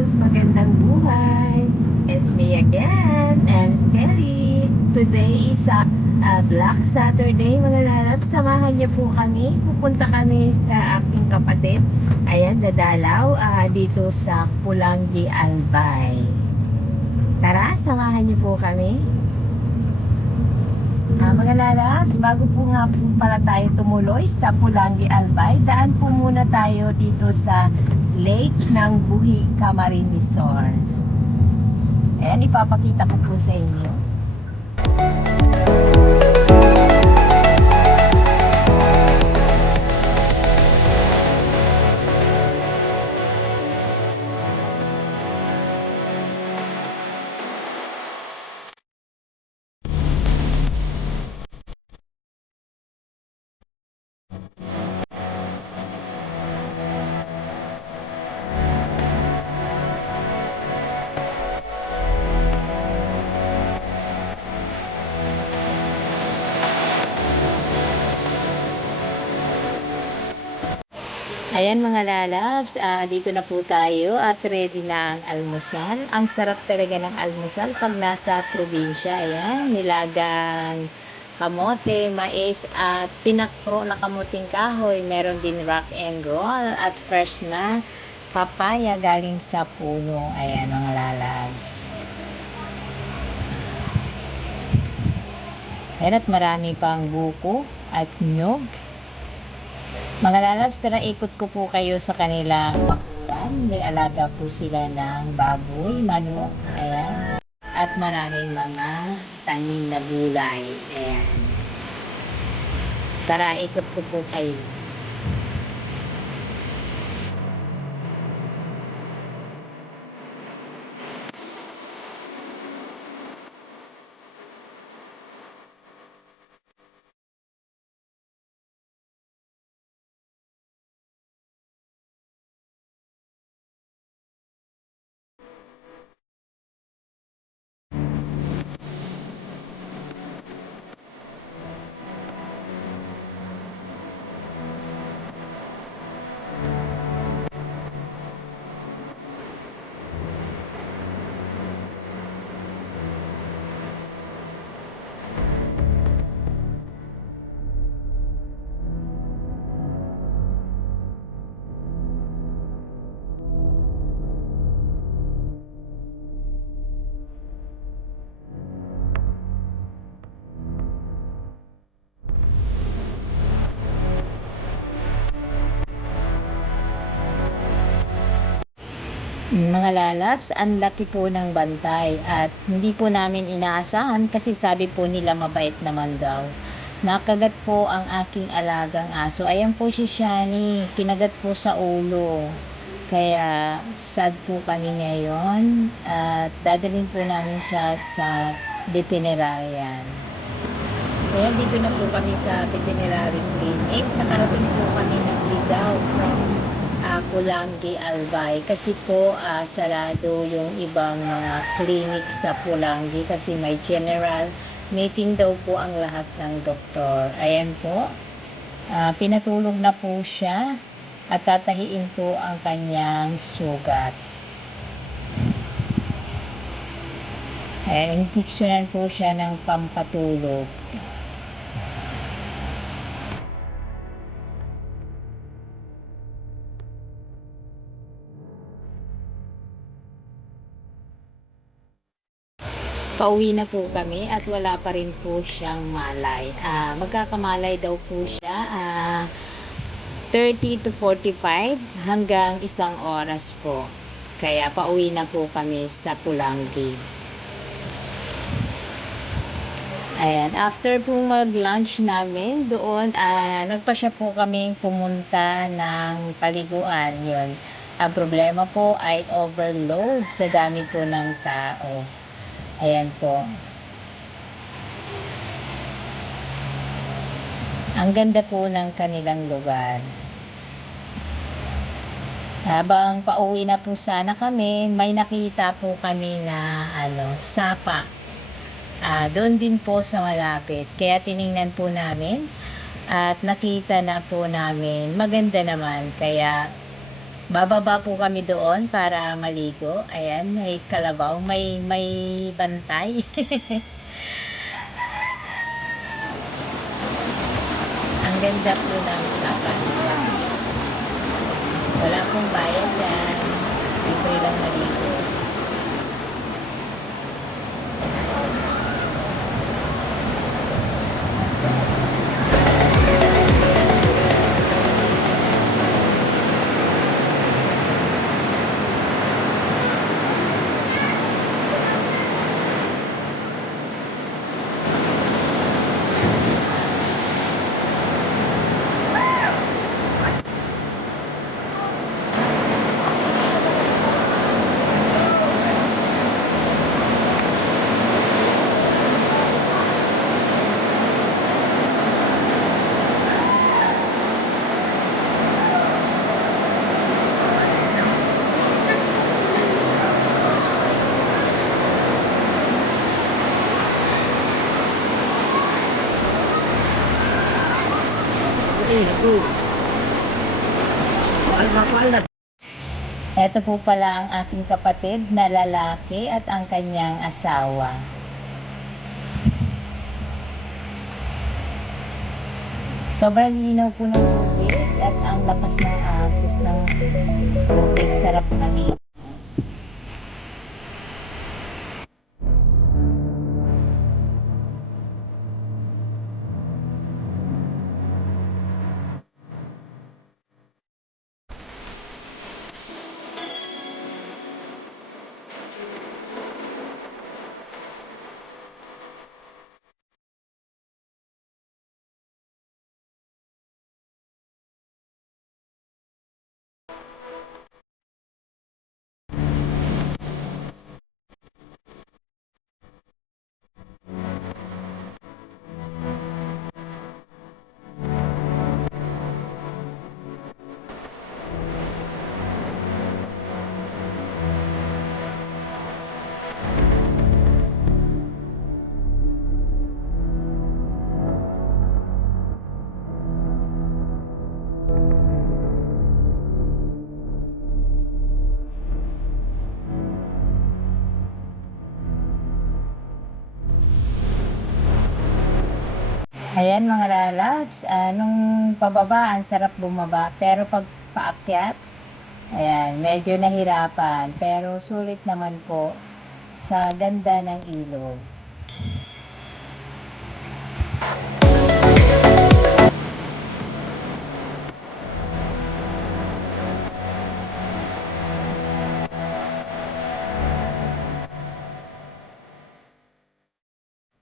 loves! Magandang buhay! It's me again, and Kelly. Today is a Black Saturday, mga lalabs. Samahan niyo po kami. Pupunta kami sa aking kapatid. Ayan, dadalaw dito sa Pulangi, Albay. Tara, samahan niyo po kami. Mga lalabs, bago po nga po pala tayo tumuloy sa Pulangi, Albay, daan po muna tayo dito sa Lake ng Buhi, Camarines Resort. Ayan, ipapakita ko po sa inyo. Ayan mga lalabs, dito na po tayo at ready na ang almusal. Ang sarap talaga ng almusal pag nasa probinsya. Ayan, nilagang kamote, mais at pinakro na kamuting kahoy. Meron din rock and roll at fresh na papaya galing sa puno. Ayan mga lalabs. Ayan, at marami pang buko at nyog. Mga lalabs, tara ikot ko po kayo sa kanilang bakuran. May alaga po sila ng baboy, manok, ayan. At maraming mga tanim na gulay. Ayan. Tara, ikot ko po kayo. Mga lalabs, ang laki po ng bantay at hindi po namin inaasahan kasi sabi po nila mabait naman daw. Nakagat po ang aking alagang aso. Ayan po si Shani, kinagat po sa ulo. Kaya sad po kami ngayon at dadalhin po namin siya sa veterinarian. Kaya dito na po kami sa veterinary clinic. Nakarating po kami ng ligaw from Pulangi, Albay. Kasi po sarado yung ibang mga clinic sa Pulangi kasi may general meeting daw po ang lahat ng doktor. Ayan po. Pinatulog na po siya at tatahiin po ang kanyang sugat. Ayan, injeksyonan po siya ng pampatulog. Pauwi na po kami at wala pa rin po siyang malay. Magkakamalay daw po siya 30 to 45 hanggang 1 oras po. Kaya pauwi na po kami sa Pulangi. Ayan, after po mag-lunch namin doon, nagpasya po kami pumunta ng paliguan. Yun. Ang problema po ay overload sa dami po ng tao. Ayan po. Ang ganda po ng kanilang lugar. Habang pauwi na po sana kami, may nakita po kami na sapa. Doon din po sa malapit. Kaya tiningnan po namin at nakita na po namin maganda naman. Kaya Bababa po kami doon para maligo. Ayan, may kalabaw, may bantay. Ang ganda po ng sapa nila. Wala pong bayad yan. Libre lang maligo. Ito po pala ang aking kapatid na lalaki at ang kanyang asawa. Sobrang linaw po ng tubig at ang lakas ng agos ng tubig. Sarap maligo. Ayan mga lalabs, nung pababa, ang sarap bumaba. Pero pag paakyat, ayan, medyo nahirapan. Pero sulit naman po sa ganda ng ilog.